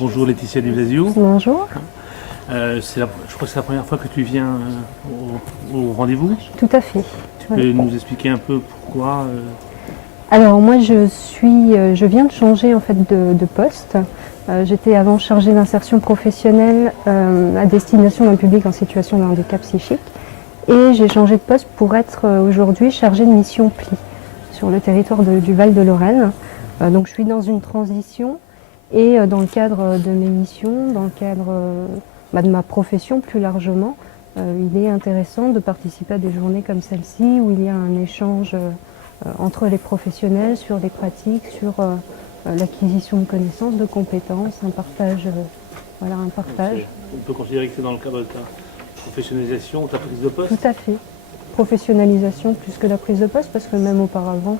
Bonjour Laetitia Dublasio. Bonjour. Je crois que c'est la première fois que tu viens au rendez-vous. Tout à fait. Tu peux nous expliquer un peu pourquoi Alors moi je viens de changer en fait de poste. J'étais avant chargée d'insertion professionnelle à destination d'un public en situation de handicap psychique et j'ai changé de poste pour être aujourd'hui chargée de mission PLI sur le territoire du Val de Lorraine. Donc je suis dans une transition et dans le cadre de mes missions, dans le cadre de ma profession plus largement, il est intéressant de participer à des journées comme celle-ci où il y a un échange entre les professionnels sur les pratiques, sur l'acquisition de connaissances, de compétences, un partage. Voilà, un partage. On peut considérer que c'est dans le cadre de ta professionnalisation ou ta prise de poste. Tout à fait. Professionnalisation plus que la prise de poste, parce que même auparavant,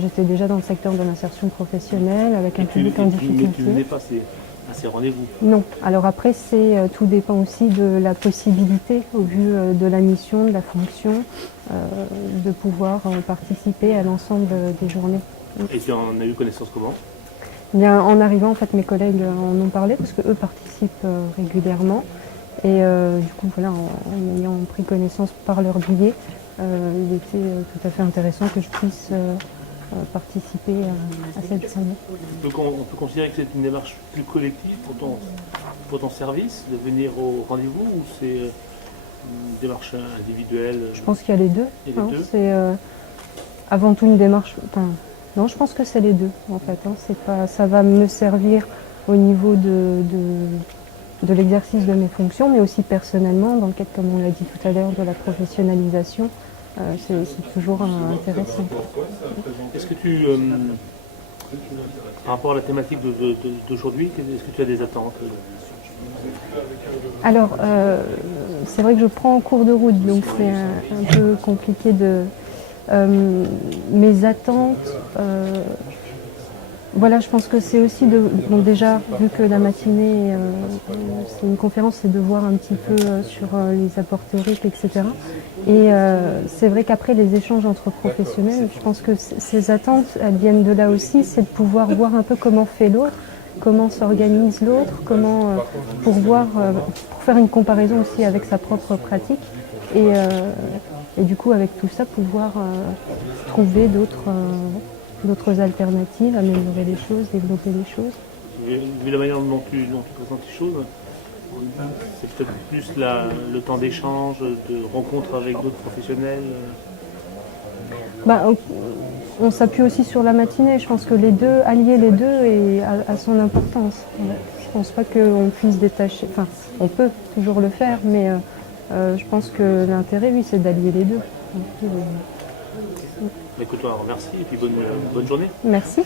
j'étais déjà dans le secteur de l'insertion professionnelle avec un public en difficulté. Mais tu ne venais pas à ces rendez-vous? Non. Alors après, tout dépend aussi de la possibilité, au vu de la mission, de la fonction, de pouvoir participer à l'ensemble des journées. Et tu en as eu connaissance comment? Bien, en arrivant, en fait, mes collègues en ont parlé parce qu'eux participent régulièrement. Et du coup, voilà, en ayant pris connaissance par leur biais, il était tout à fait intéressant que je puisse participer à cette journée. On peut considérer que c'est une démarche plus collective pour ton service, de venir au rendez-vous, ou c'est une démarche individuelle? Je pense qu'il y a les deux. Et les deux. C'est avant tout une démarche. Non, je pense que c'est les deux en fait. Ça va me servir au niveau de l'exercice de mes fonctions, mais aussi personnellement, dans le cadre, comme on l'a dit tout à l'heure, de la professionnalisation. C'est toujours intéressant. Est-ce que par rapport à la thématique d'aujourd'hui, est-ce que tu as des attentes? Alors, c'est vrai que je prends en cours de route, donc c'est un peu compliqué de... mes attentes, voilà, je pense que c'est aussi bon, déjà, vu que la matinée, c'est une conférence, c'est de voir un petit peu sur les apports théoriques, etc. Et c'est vrai qu'après les échanges entre professionnels, je pense que ces attentes, elles viennent de là aussi, c'est de pouvoir voir un peu comment fait l'autre, comment s'organise l'autre, pour faire une comparaison aussi avec sa propre pratique. Et du coup, avec tout ça, pouvoir trouver d'autres alternatives, améliorer les choses, développer les choses. Vu la manière dont tu présentes les choses, c'est peut-être plus le temps d'échange, de rencontre avec d'autres professionnels. On s'appuie aussi sur la matinée. Je pense que allier les deux a son importance. Je ne pense pas qu'on puisse détacher. Enfin, on peut toujours le faire, mais je pense que l'intérêt, oui, c'est d'allier les deux. Écoute, merci et puis bonne journée. Merci.